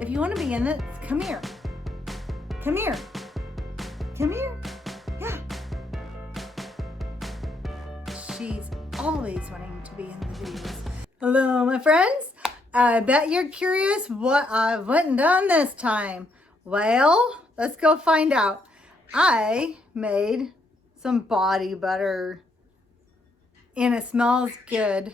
If you want to be in it, come here. Come here. Come here. Yeah. She's always wanting to be in the videos. Hello, my friends. I bet you're curious what I've went and done this time. Well, let's go find out. I made some body butter and it smells good.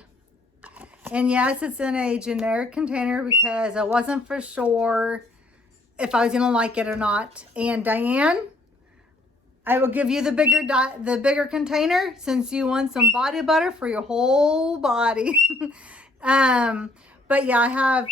And yes, it's in a generic container because I wasn't for sure if I was gonna like it or not. And Diane, I will give you the bigger container since you want some body butter for your whole body. But yeah, I have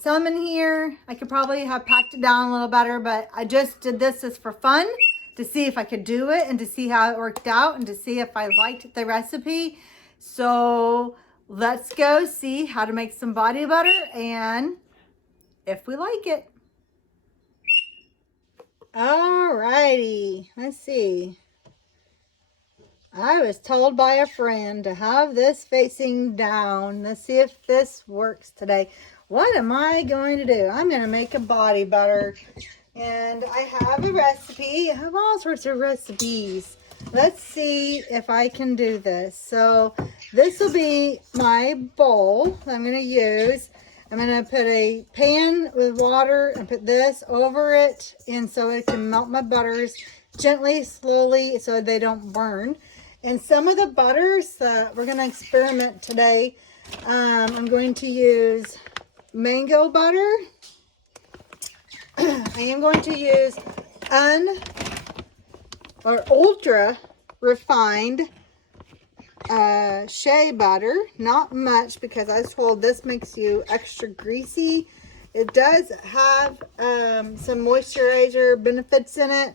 some in here. I could probably have packed it down a little better, but I just did this as for fun to see if I could do it and to see how it worked out and to see if I liked the recipe. So let's go see how to make some body butter and if we like it. Alrighty, let's see. I was told by a friend to have this facing down. Let's see if this works today. What am I going to do? I'm going to make a body butter. And I have a recipe. I have all sorts of recipes. Let's see if I can do this. So this will be my bowl I'm going to use. I'm going to put a pan with water and put this over it. And so it can melt my butters gently, slowly, so they don't burn. And some of the butters that we're going to experiment today, I'm going to use mango butter. I am going to use ultra refined shea butter. Not much because I was told this makes you extra greasy. It does have some moisturizer benefits in it.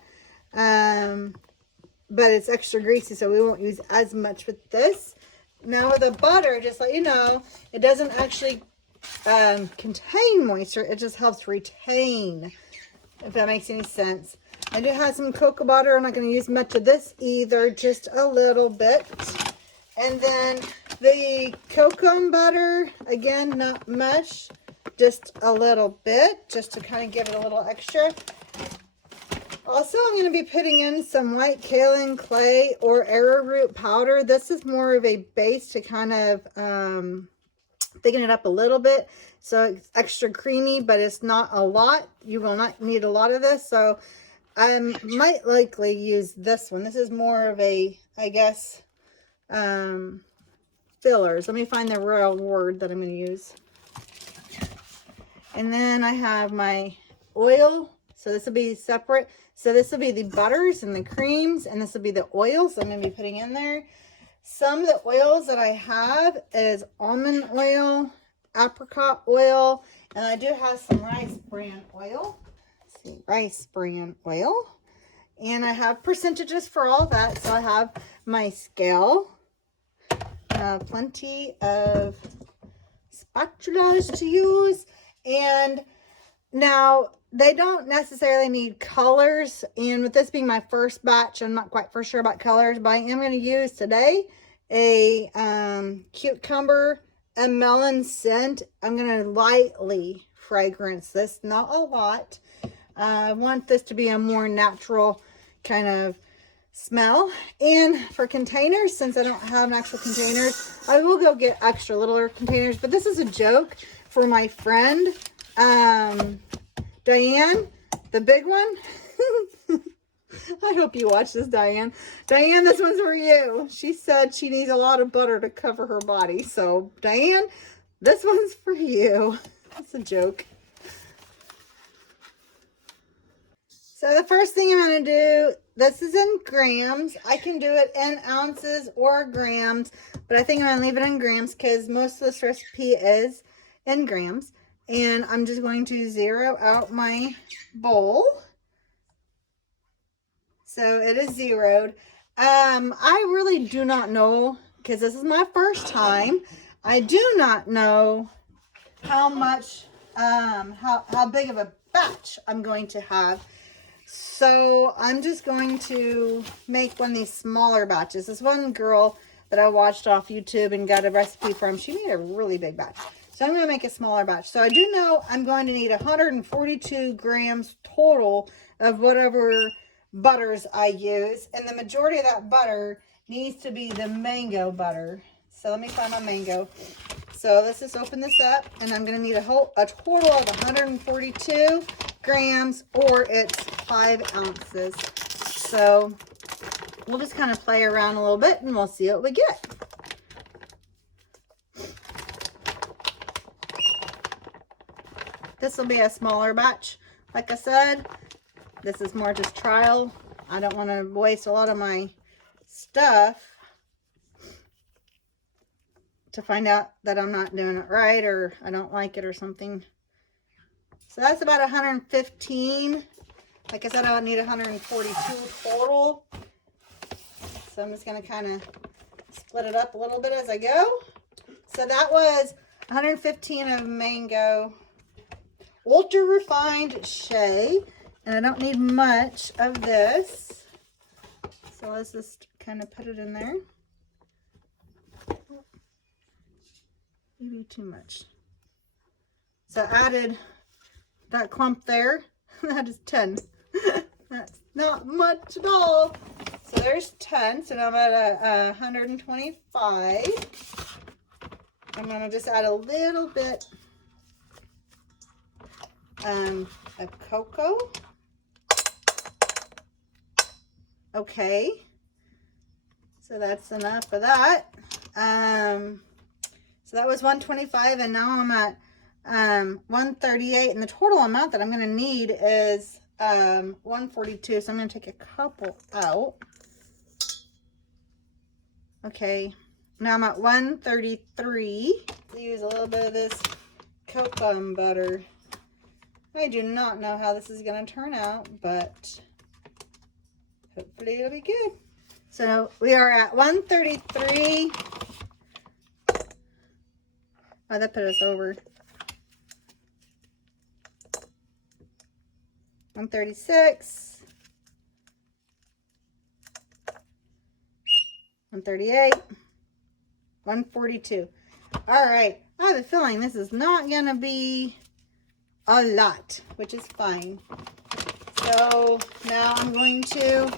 But it's extra greasy, so we won't use as much with this. Now with the butter, just let you know, it doesn't actually contain moisture. It just helps retain, if that makes any sense. I do have some cocoa butter. I'm not going to use much of this either, just a little bit. And then the cocoa butter, again, not much, just a little bit, just to kind of give it a little extra. Also, I'm going to be putting in some white kaolin clay or arrowroot powder. This is more of a base to kind of thicken it up a little bit. So it's extra creamy, but it's not a lot. You will not need a lot of this. So I might likely use this one. This is more of a, I guess, fillers. Let me find the real word that I'm going to use. And then I have my oil. So this will be separate. So this will be the butters and the creams, and this will be the oils I'm going to be putting in there. Some of the oils that I have is almond oil, apricot oil, and I do have some rice bran oil. Let's see, rice bran oil. And I have percentages for all that. So I have my scale, plenty of spatulas to use, and now they don't necessarily need colors. And with this being my first batch, I'm not quite for sure about colors, but I am going to use today a cucumber and melon scent. I'm going to lightly fragrance this, not a lot. I want this to be a more natural kind of smell. And for containers, since I don't have actual containers, I will go get extra littler containers. But this is a joke for my friend Diane, the big one. I hope you watch this, Diane. Diane, this one's for you. She said she needs a lot of butter to cover her body. So, Diane, this one's for you. That's a joke. So, the first thing I'm going to do, this is in grams. I can do it in ounces or grams, but I think I'm going to leave it in grams because most of this recipe is in grams. And I'm just going to zero out my bowl. So it is zeroed. I really do not know, because this is my first time. I do not know how much, how big of a batch I'm going to have. So I'm just going to make one of these smaller batches. This one girl that I watched off YouTube and got a recipe from, she made a really big batch. So I'm going to make a smaller batch. So I do know I'm going to need 142 grams total of whatever butters I use. And the majority of that butter needs to be the mango butter. So let me find my mango. So let's just open this up, and I'm going to need a total of 142 grams, or it's 5 ounces. So we'll just kind of play around a little bit and we'll see what we get. This will be a smaller batch. Like I said, this is more just trial. I don't want to waste a lot of my stuff to find out that I'm not doing it right, or I don't like it or something. So that's about 115. Like I said, I need 142 total. So I'm just going to kind of split it up a little bit as I go. So that was 115 of mango, ultra refined shea, and I don't need much of this. So let's just kind of put it in there. Maybe too much. So I added that clump there. That is 10. That's not much at all. So there's 10. So now I'm at 125. I'm going to just add a little bit of cocoa. Okay. So that's enough of that. So that was 125, and now I'm at 138, and the total amount that I'm going to need is 142. So I'm going to take a couple out. Okay, now I'm at 133. Use a little bit of this cocoa butter. I do not know how this is going to turn out, but hopefully it'll be good. So we are at 133. Oh, that put us over. 136. 138. 142. All right. I have a feeling this is not going to be a lot, which is fine. So now I'm going to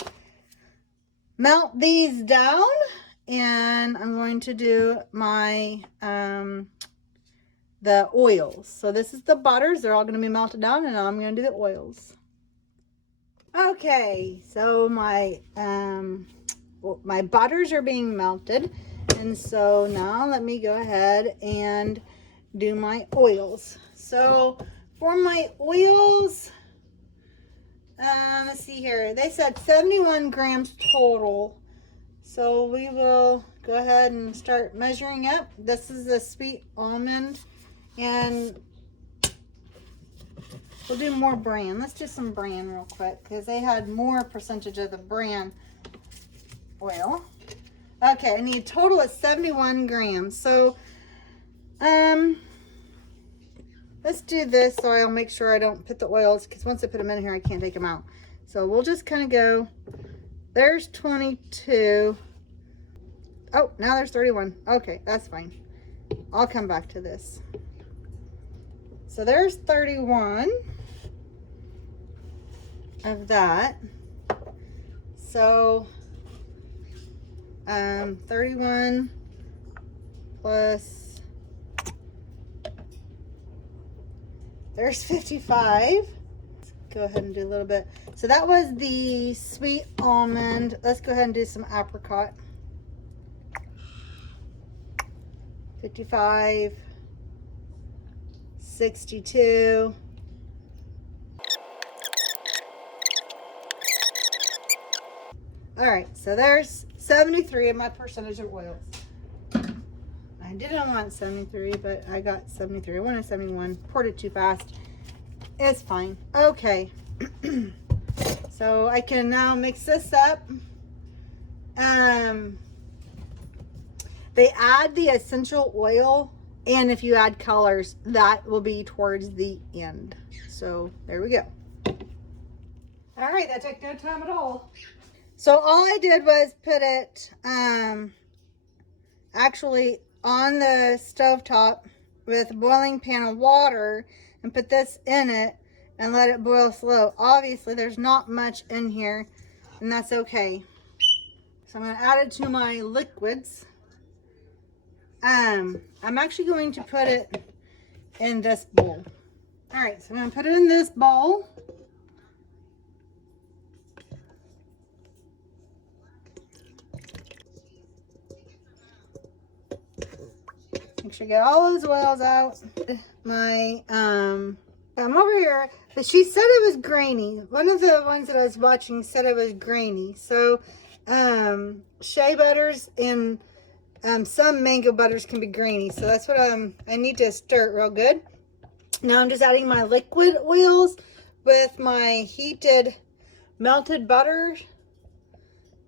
melt these down, and I'm going to do my the oils. So this is the butters. They're all going to be melted down, and now I'm going to do the oils. Okay, so my my butters are being melted, and so now let me go ahead and do my oils. So for my oils, let's see here. They said 71 grams total. So we will go ahead and start measuring up. This is the sweet almond, and we'll do more bran. Let's do some bran real quick, because they had more percentage of the bran oil. Okay, I need a total of 71 grams. So let's do this so I'll make sure I don't put the oils, because once I put them in here I can't take them out. So we'll just kind of go, there's 22. Oh, now there's 31. Okay, that's fine. I'll come back to this. So there's 31 of that. So 31 plus, there's 55. Let's go ahead and do a little bit. So that was the sweet almond. Let's go ahead and do some apricot. 55, 62. All right, so there's 73 of my percentage of oils. I didn't want 73, but I got 73. I wanted 71. Poured it too fast. It's fine. Okay. So I can now mix this up. They add the essential oil, and if you add colors, that will be towards the end. So there we go. All right, that took no time at all. So all I did was put it actually on the stovetop with a boiling pan of water and put this in it and let it boil slow. Obviously, there's not much in here, and that's okay. So I'm going to add it to my liquids. I'm actually going to put it in this bowl. All right, so I'm going to put it in this bowl. Make sure you get all those oils out. My, I'm over here, but she said it was grainy. One of the ones that I was watching said it was grainy. So, shea butters and some mango butters can be grainy. So that's what I need to stir it real good. Now I'm just adding my liquid oils with my heated melted butter.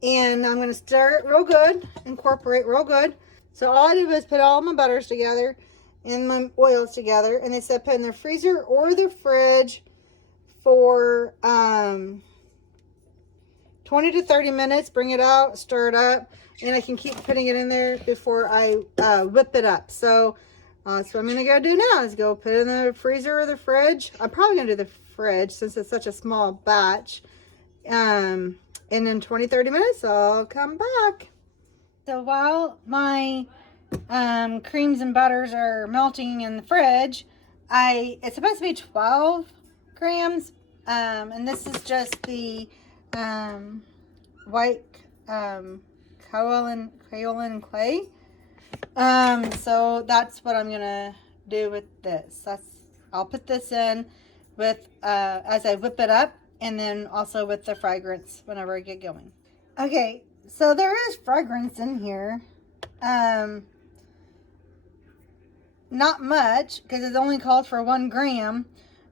And I'm going to stir it real good, incorporate real good. So all I did was put all my butters together and my oils together. And they said put in the freezer or the fridge for 20 to 30 minutes. Bring it out, stir it up. And I can keep putting it in there before I whip it up. So that's what I'm going to go do now is go put it in the freezer or the fridge. I'm probably going to do the fridge since it's such a small batch. And in 20-30 minutes, I'll come back. So while my creams and butters are melting in the fridge, it's supposed to be 12 grams. And this is just the white kaolin clay. So that's what I'm gonna do with this. I'll put this in with as I whip it up, and then also with the fragrance whenever I get going. Okay, so there is fragrance in here. Not much because it's only called for 1 gram,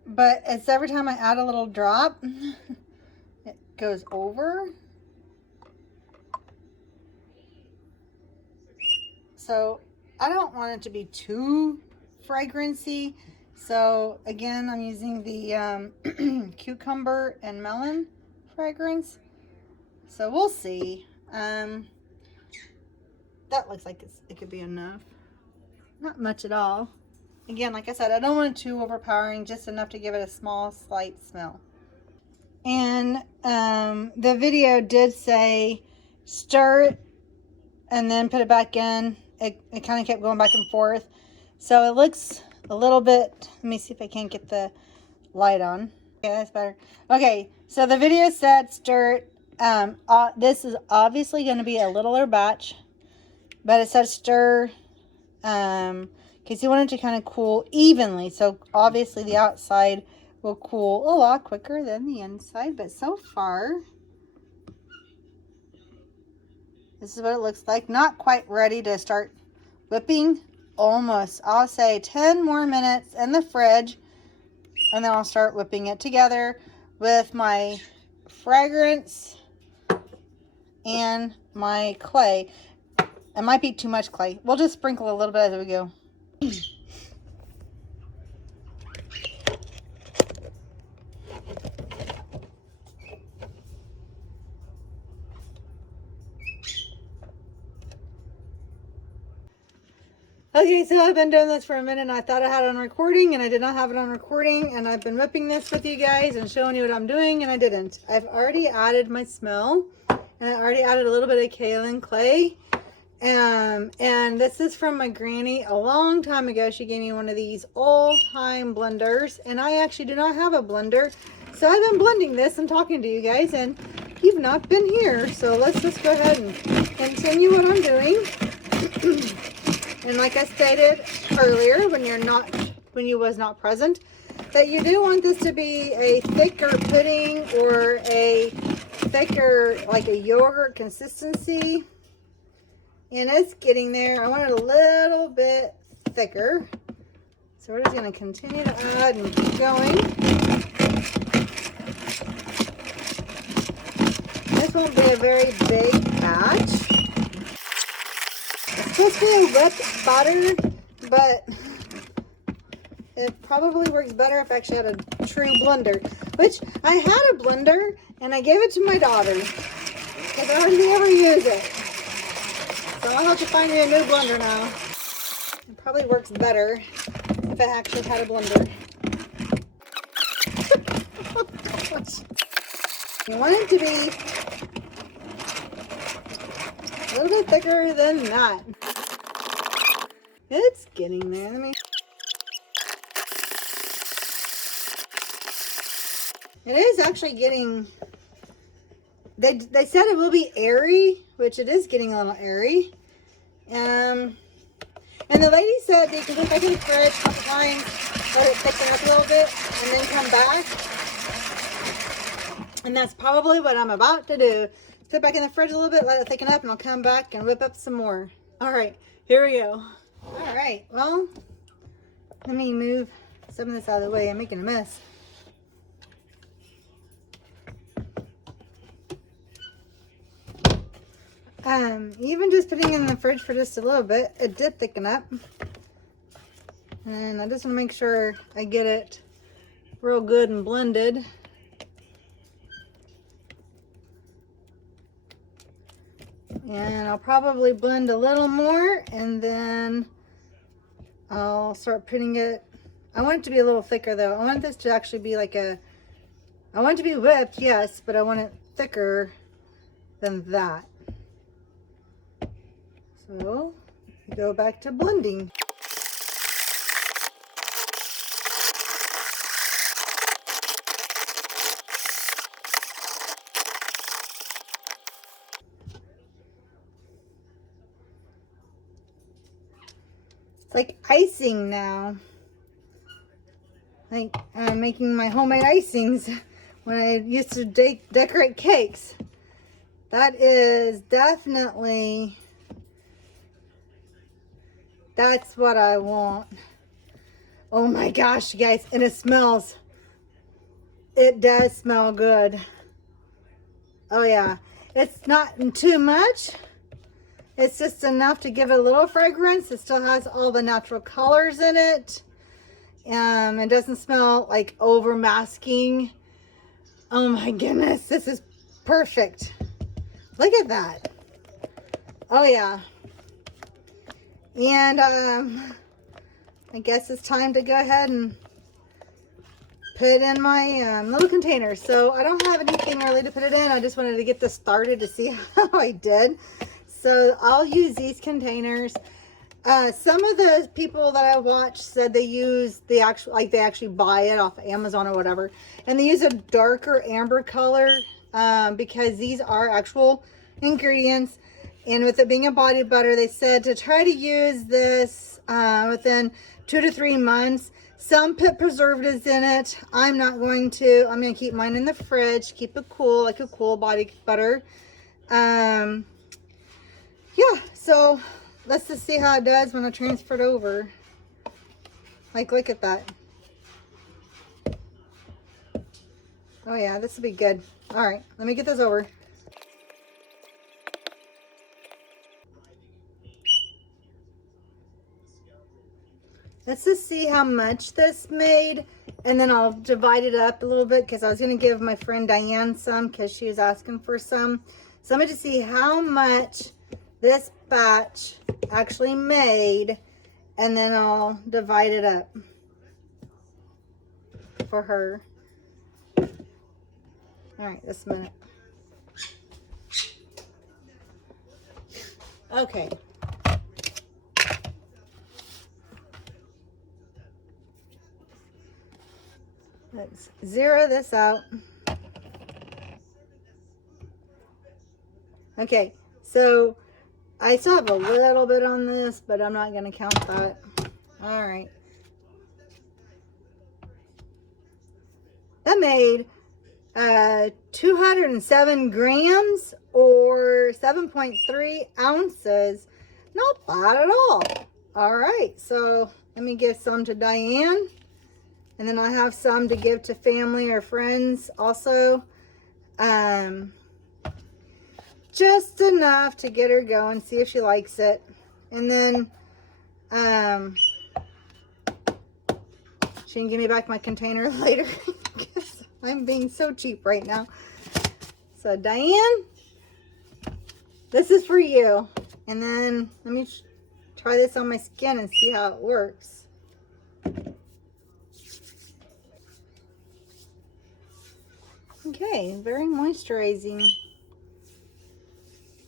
but it's every time I add a little drop, it goes over. So I don't want it to be too fragrancy. So again, I'm using the cucumber and melon fragrance. So we'll see. That looks like it could be enough. Not much at all. Again, like I said, I don't want it too overpowering, just enough to give it a small, slight smell. And the video did say stir it and then put it back in. It kind of kept going back and forth. So it looks a little bit, let me see if I can't get the light on. Okay, that's better. Okay, so the video said stir it. This is obviously going to be a littler batch, but it said stir because you want it to kind of cool evenly. So obviously the outside will cool a lot quicker than the inside, but so far this is what it looks like. Not quite ready to start whipping. Almost. I'll say 10 more minutes in the fridge, and then I'll start whipping it together with my fragrance and my clay. It might be too much clay. We'll just sprinkle a little bit as we go. Okay, so I've been doing this for a minute and I thought I had it on recording and I did not have it on recording, and I've been whipping this with you guys and showing you what I'm doing, and I didn't. I've already added my smell and I already added a little bit of kaolin clay. And this is from my granny a long time ago. She gave me one of these old-time blenders, and I actually do not have a blender. So I've been blending this and talking to you guys, and you've not been here. So let's just go ahead and continue what I'm doing. And like I stated earlier, when you was not present, that you do want this to be a thicker pudding or a thicker, like a yogurt consistency. And it's getting there. I want it a little bit thicker. So we're just going to continue to add and keep going. This won't be a very big batch. It's supposed to be a whipped butter, but it probably works better if I actually had a true blender. Which, I had a blender, and I gave it to my daughter, because I hardly ever use it. So I'll have to find me a new blender now. It probably works better if I actually had a blender. You want it to be a little bit thicker than that. It's getting there. It is actually getting, they said it will be airy, which it is getting a little airy. And the lady said they can put it back in the fridge a couple times, let it thicken up a little bit, and then come back. And that's probably what I'm about to do. Put it back in the fridge a little bit, let it thicken up, and I'll come back and whip up some more. All right, here we go. All right, well, let me move some of this out of the way. I'm making a mess. Even just putting it in the fridge for just a little bit, it did thicken up. And I just want to make sure I get it real good and blended. And I'll probably blend a little more, and then I'll start putting it. I want it to be a little thicker though. I want this to actually be like I want it to be whipped, yes, but I want it thicker than that. So, go back to blending. It's like icing now. Like I'm making my homemade icings when I used to decorate cakes. That is definitely, that's what I want. Oh my gosh, you guys, and it smells. It does smell good. Oh yeah, it's not too much. It's just enough to give it a little fragrance. It still has all the natural colors in it. It doesn't smell like over masking. Oh my goodness, this is perfect. Look at that. Oh yeah. And I guess it's time to go ahead and put in my little container. So I don't have anything really to put it in. I just wanted to get this started to see how I did. So I'll use these containers. Some of the people that I watched said they use the actual, like they actually buy it off Amazon or whatever, and they use a darker amber color because these are actual ingredients. And with it being a body butter, they said to try to use this within 2 to 3 months. Some put preservatives in it. I'm not going to. I'm going to keep mine in the fridge, keep it cool, like a cool body butter. Yeah, so let's just see how it does when I transfer it over. Like, look at that. Oh yeah, this will be good. All right, let me get this over. Let's just see how much this made, and then I'll divide it up a little bit because I was going to give my friend Diane some because she was asking for some. So I'm going to see how much this batch actually made, and then I'll divide it up for her. All right, just a minute. Okay. Let's zero this out. Okay, so I still have a little bit on this, but I'm not going to count that. All right. That made 207 grams or 7.3 ounces. Not bad at all. All right, so let me give some to Diane. And then I have some to give to family or friends also. Just enough to get her going, see if she likes it. And then she can give me back my container later because I'm being so cheap right now. So Diane, this is for you. And then let me try this on my skin and see how it works. Okay, very moisturizing.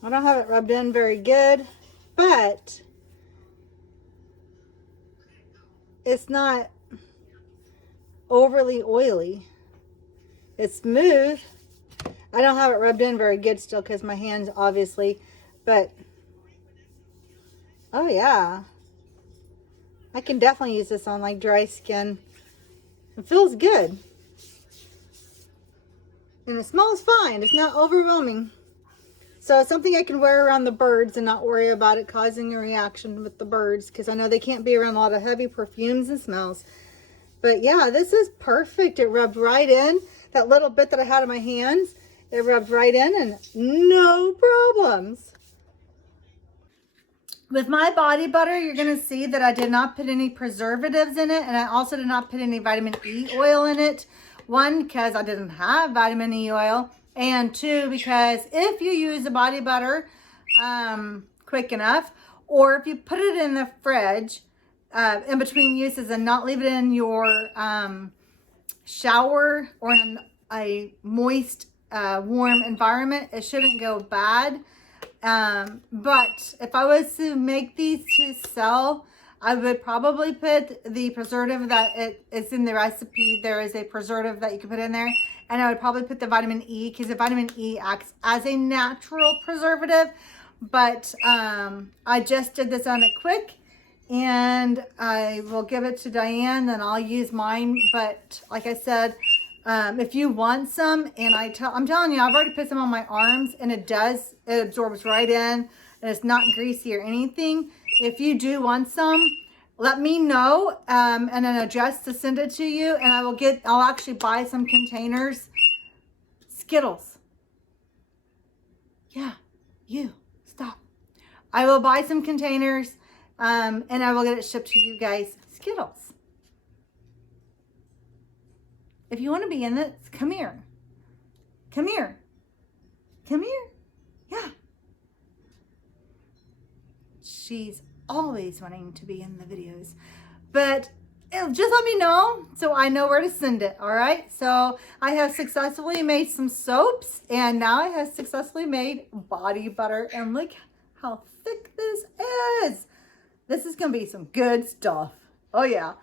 I don't have it rubbed in very good, but it's not overly oily. It's smooth. I don't have it rubbed in very good still because my hands obviously, but oh yeah. I can definitely use this on like dry skin. It feels good. And it smells fine. It's not overwhelming. So it's something I can wear around the birds and not worry about it causing a reaction with the birds, because I know they can't be around a lot of heavy perfumes and smells. But yeah, this is perfect. It rubbed right in. That little bit that I had in my hands, it rubbed right in and no problems. With my body butter, you're going to see that I did not put any preservatives in it, and I also did not put any vitamin E oil in it. One, because I didn't have vitamin E oil, and two, because if you use the body butter quick enough, or if you put it in the fridge in between uses and not leave it in your shower or in a moist, warm environment, it shouldn't go bad. But if I was to make these to sell, I would probably put the preservative that it's in the recipe. There is a preservative that you can put in there. And I would probably put the vitamin E, because the vitamin E acts as a natural preservative. But I just did this on it quick, and I will give it to Diane, then I'll use mine. But like I said, if you want some, and I'm telling you, I've already put some on my arms, and it absorbs right in, and it's not greasy or anything. If you do want some, let me know, and then adjust to send it to you, and I'll actually buy some containers. Skittles. Yeah, stop. I will buy some containers, and I will get it shipped to you guys. Skittles. If you want to be in it, come here. Come here. Come here. Yeah. She's always wanting to be in the videos. But just let me know so I know where to send it, all right? So I have successfully made some soaps, and now I have successfully made body butter. And look how thick this is. This is going to be some good stuff. Oh, yeah.